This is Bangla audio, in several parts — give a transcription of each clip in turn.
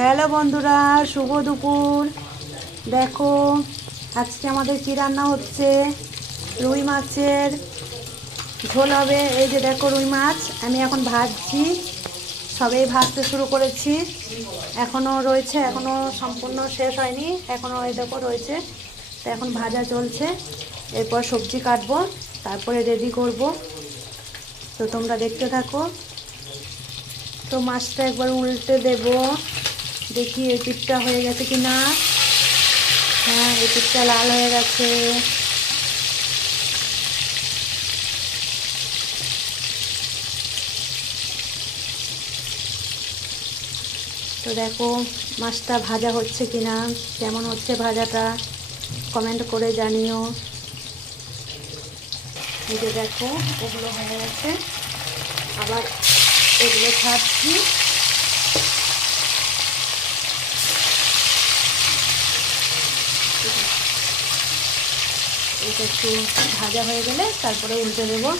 হ্যালো বন্ধুরা, শুভ দুপুর। দেখো আজকে আমাদের কি রান্না হচ্ছে। রুই মাছের ঝোল হবে। এই যে দেখো রুই মাছ আমি এখন ভাজছি, সবেই ভাজতে শুরু করেছি। এখনও রয়েছে, এখনও সম্পূর্ণ শেষ হয়নি, এখনও এই দেখো রয়েছে। তো এখন ভাজা চলছে, এরপর সবজি কাটবো, তারপরে রেডি করব। তো তোমরা দেখতে থাকো। তো মাছটা একবার উল্টে দেব, দেখি এই পিঠটা হয়ে গেছে কি না। হ্যাঁ, এই পিঠটা লাল হয়ে গেছে। তো দেখো মাছটা ভাজা হচ্ছে কি না, কেমন হচ্ছে ভাজাটা কমেন্ট করে জানিও। এই যে দেখো এগুলো হয়ে গেছে, আবার এগুলো ছাড়ছি। এটা একটু ভাজা হয়ে গেলে তারপরে উল্টে দেবো।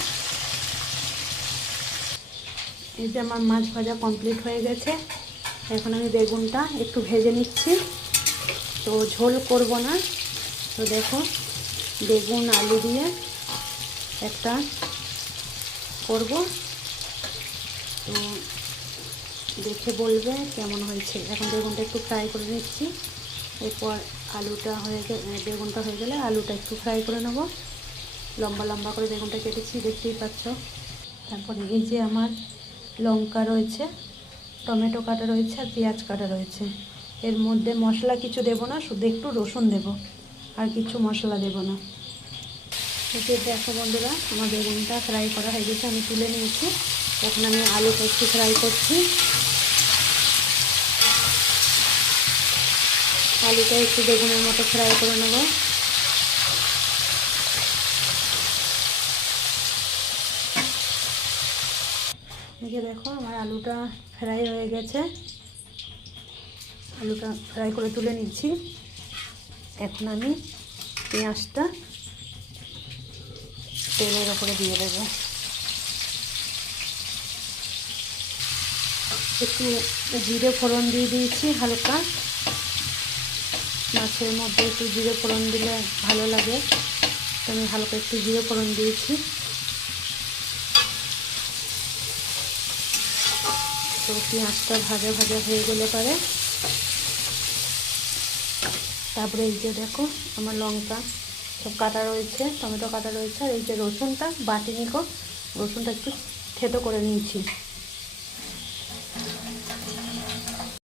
এই যে আমার মাছ ভাজা কমপ্লিট হয়ে গেছে। এখন আমি বেগুনটা একটু ভেজে নিচ্ছি, তো ঝোল করব না। তো দেখো বেগুন আলু দিয়ে একটা করব, তো দেখে বলবে কেমন হয়েছে। এখন বেগুনটা একটু ফ্রাই করে নিচ্ছি, এরপর আলুটা হয়ে গেলে, বেগুনটা হয়ে গেলে আলুটা একটু ফ্রাই করে নেব। লম্বা লম্বা করে বেগুনটা কেটেছি, দেখতেই পাচ্ছ। তারপরে এই যে আমার লঙ্কা রয়েছে, টমেটো কাটা রয়েছে, আর পেঁয়াজ কাটা রয়েছে। এর মধ্যে মশলা কিছু দেব না, শুধু একটু রসুন দেব, আর কিছু মশলা দেব না। এতে দেখো বন্ধুরা, আমার বেগুনটা ফ্রাই করা হয়ে গেছে, আমি তুলে নিয়েছি। এখন আমি আলুটা একটু ফ্রাই করছি। আলুটা একটু বেগুনের মতো ফ্রাই করে নেব। এই যে দেখো আমার আলুটা ফ্রাই হয়ে গেছে, আলুটা ফ্রাই করে তুলে নিচ্ছি। এখন আমি পেঁয়াজটা তেলের ওপরে দিয়ে দেবো। একটু জিরে ফোড়ন দিয়ে দিয়েছি হালকা, মাছের মধ্যে একটু জিরে ফোড়ন দিলে ভালো লাগে, তো আমি হালকা একটু জিরে ফোড়ন দিয়েছি। তো পেঁয়াজটা ভাজা ভাজা হয়ে গেলে পরে তারপরে এই যে দেখো আমার লঙ্কা সব কাটা রয়েছে, টমেটো কাটা রয়েছে, আর এই যে রসুনটা বাটি নিকো, রসুনটা একটু থেতো করে নিয়েছি।